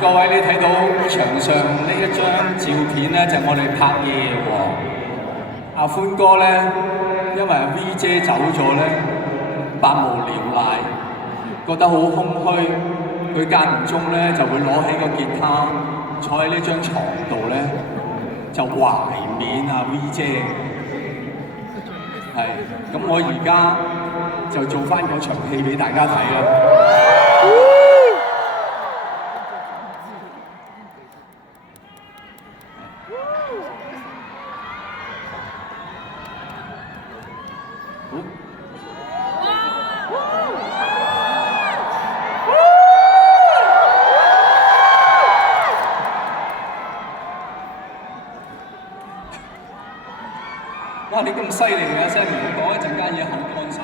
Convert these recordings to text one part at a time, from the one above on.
各位你睇到牆上呢一張照片咧，就係我哋拍夜王。阿歡哥咧，因為 V 姐走咗咧，百無聊賴，覺得好空虛，佢間唔中咧就會攞起個吉他，坐喺呢張床度咧，就懷緬阿 V 姐。係，咁我而家就做翻嗰場戲俾大家睇啦。哇！你咁犀利嘅聲，唔好講一陣間嘢口乾晒。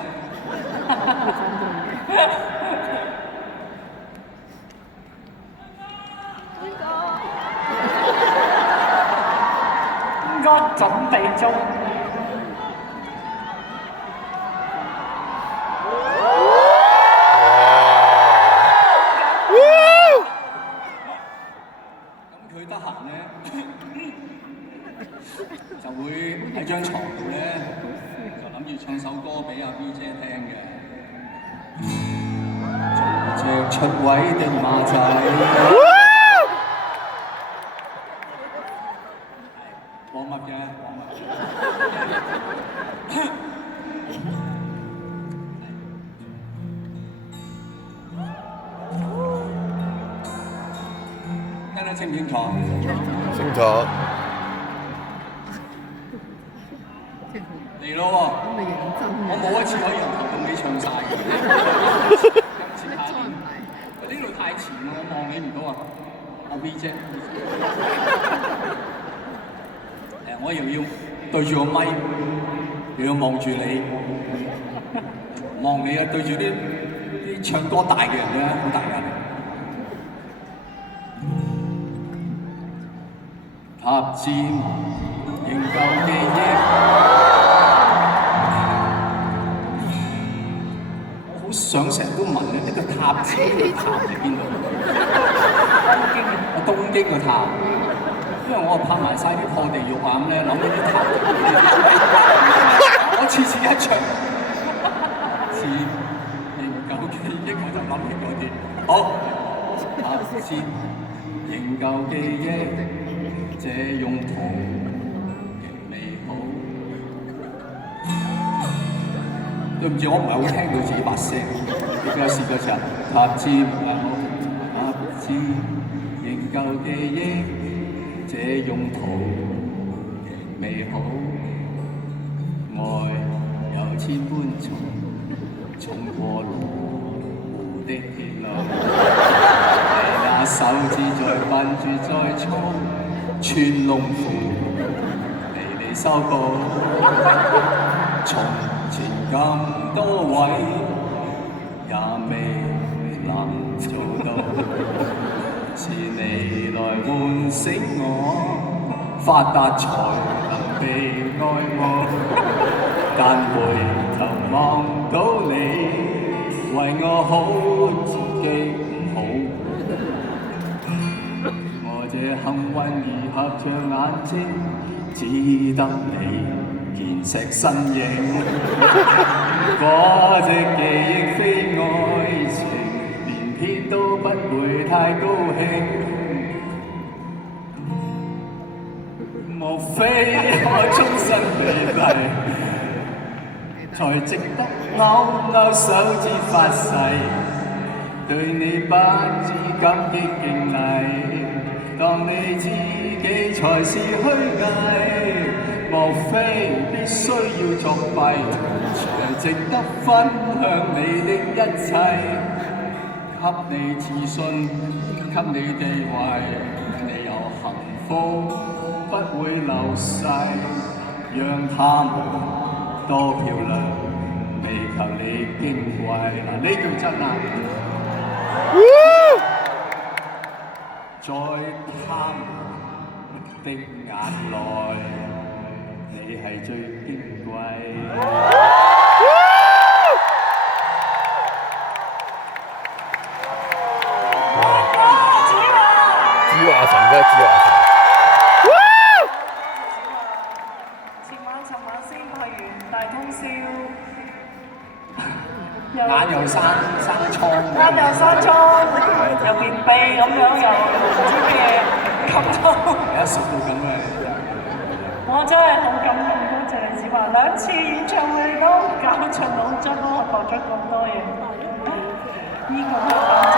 應該準備中。咁佢得閒咧，就會喺張床度咧，就諗住唱首歌俾阿 V 姐聽嘅。做隻出位的馬仔，黃麥嘅，黃麥。聽得清唔清楚？清楚。嚟咯喎！我冇一次可以由頭到尾唱晒嘅。今次下邊，呢度太前啦，我望你唔到啊！阿 V 姐，我又要對住個咪，又要望住你，望你啊！對住啲唱歌大嘅人咧，好大壓力。塔尖仍舊記憶。好想成日都問咧，呢個塔字呢個塔喺邊度？東京個塔，因為我拍埋晒啲破地獄啊咁咧，諗呢啲塔。我次次一唱，字仍舊記憶，我就諗起嗰啲。好，塔字仍舊記憶，這用途極美好。對唔住，我唔係好聽到自己把聲。你俾我試多次啊！塔尖塔尖仍舊記憶，這用途極美好。愛有千般重，衝過羅湖的血路。你那手指在笨住在衝，穿窿縫，離離修補。從前咁多位，也未能做到，是你來喚醒我，發達才能被愛慕，但回頭望到你，為我好自己唔好，我這幸運兒合着眼睛，只得你見石身影，嗰隻記憶非愛情，連編都不會太高興。莫非我終身美麗，才值得勾勾手指發誓，對你不止感激敬禮，當你自己才是虛偽。莫非必須要作弊，才值得分享你的一切？給你自信，給你地位，你有幸福不會流逝。讓他們多漂亮，未求你矜貴。嗱，呢句真啊！在他們的眼內，你係最矜貴。樂阿神嘅，自樂阿神。尋晚先拍完大通宵，眼又生瘡，啱又生瘡，又便秘咁樣，又唔知咩冚瘡。而家熟到咁嘅。我真係好感動，多謝李子華2次演唱會都搞盡腦汁，幫我學咗咁多嘢。呢個香港真